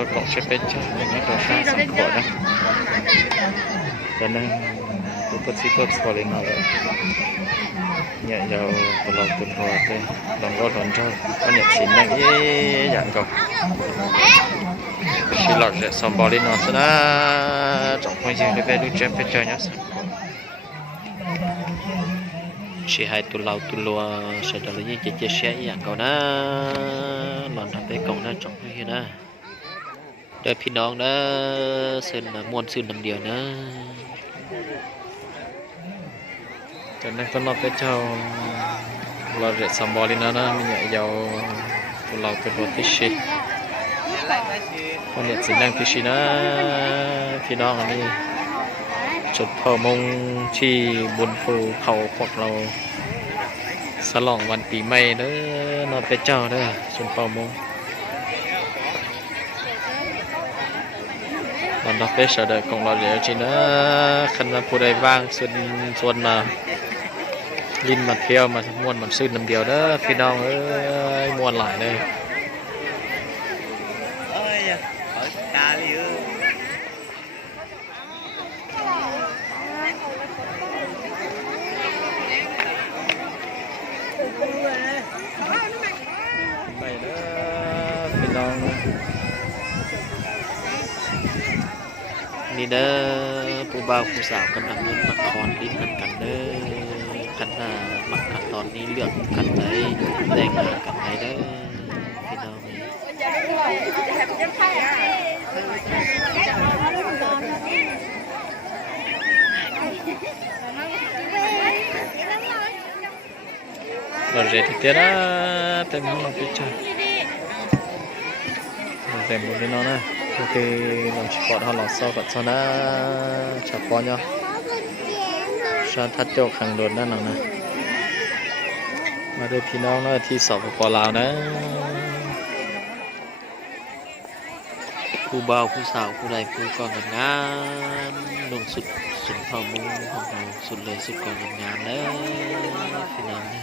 tôi cộng sẽ bên cho những đồ sang sang khổ đó cho nên tôi chỉ có xóa lên nào rồi nhẹ dầu từ lòng tuần hòa tới lòng có lần cho có nhận xin năng ý dạng cầu khi lọt sẽ xong bỏ lên nó sẽ đã trọng phong riêng để về lưu chém phải chơi nhá chỉ hai tụ lâu tụ lùa sẽ được lấy những chia sẻ dạng cầu na lần thằng bé cộng na trọng như thế na đểพี่น้องนะsơn là muôn sơn nằm điềuนะcho nên con nó cái cháuเราจะสมบูรณ์นะมีเนี่ยยาวเราเป็นรถที่ชิคนเนี่ยสินั่งที่ชินะพี่น้องอันนี้จุดเผามงที่บนภูเขาพวกเราฉลองวันปีใหม่เด้อนอนเป็นเจ้าเด้อจุดเผามงตอนเราไปเสด็จของเราเดี๋ยวจีนะคันมาผู้ใดบ้างส่วนมาลินมาเที่ยวมาม้วนมันซื้อน้ำเดียวเด้อพี่น้องเอ้ยม้วนหลายเลยไปเด้อพี่น้องนี่เด้อผู้บ่าวผู้สาวกำลังลุ้นละครลิ้นกันเด้อขันหน้าหมักขันตอนนี้เลือกขันไหนแต่งงานกันไหนเด้อพี่น้องเราเรียนที่เตี้ยนะเต็มห้องเราพิจารเต็มหมดเลยเนาะนะโอเคเราสปอร์ตเขาหล่อซ้อกับซ้อนะสปอร์ตเนาะชาทัดโจกขังโดนนั่นหรอนะมาด้วยพี่น้องนะที่สปป.ลาวนะผู้บ่าวผู้สาวผู้ใดผู้ก่อนงานลงสุดเผ่ามุ้งของเราสุดเลยสุดก่อนงานแล้วพี่น้องนี่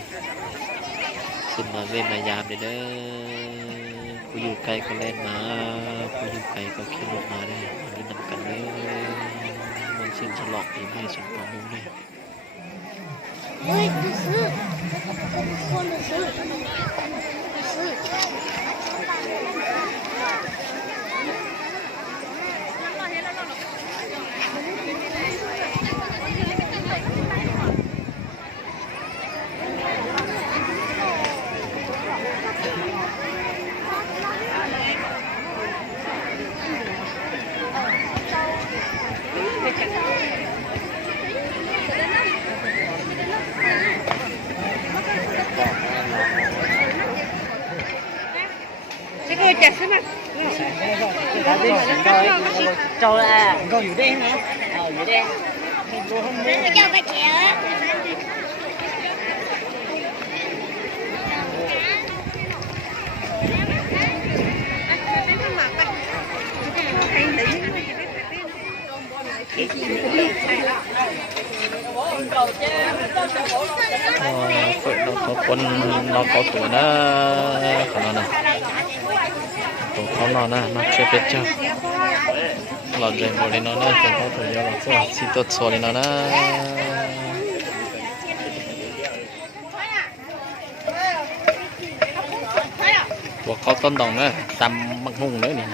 สุดมาเว้นมายามเลยเด้อผู้อยู่ไกลก็เล่นมาผู้อยู่ไกลก็ขี่รถมาได้อันนี้นำกันเลยมันสิ้นฉลองปีใหม่สุดเผ่ามุ้งเลย喂，不是，我的是，这个解释嘛？ចូលអង្គយូរទេណាយូរទេ这个叫个姐。ฝึกเราเขาคนเราเขาตัวนะขนาดนั้นตัวเขานอนนะนักเชื่อเป็ดเจ้าเราเรียนบริโนนะตัวเขาตัวเดียวเราสวัสดิ์ตัวสวยเลยนะพวกเขาต้นดองนะตำมักหุ่งเลยนี่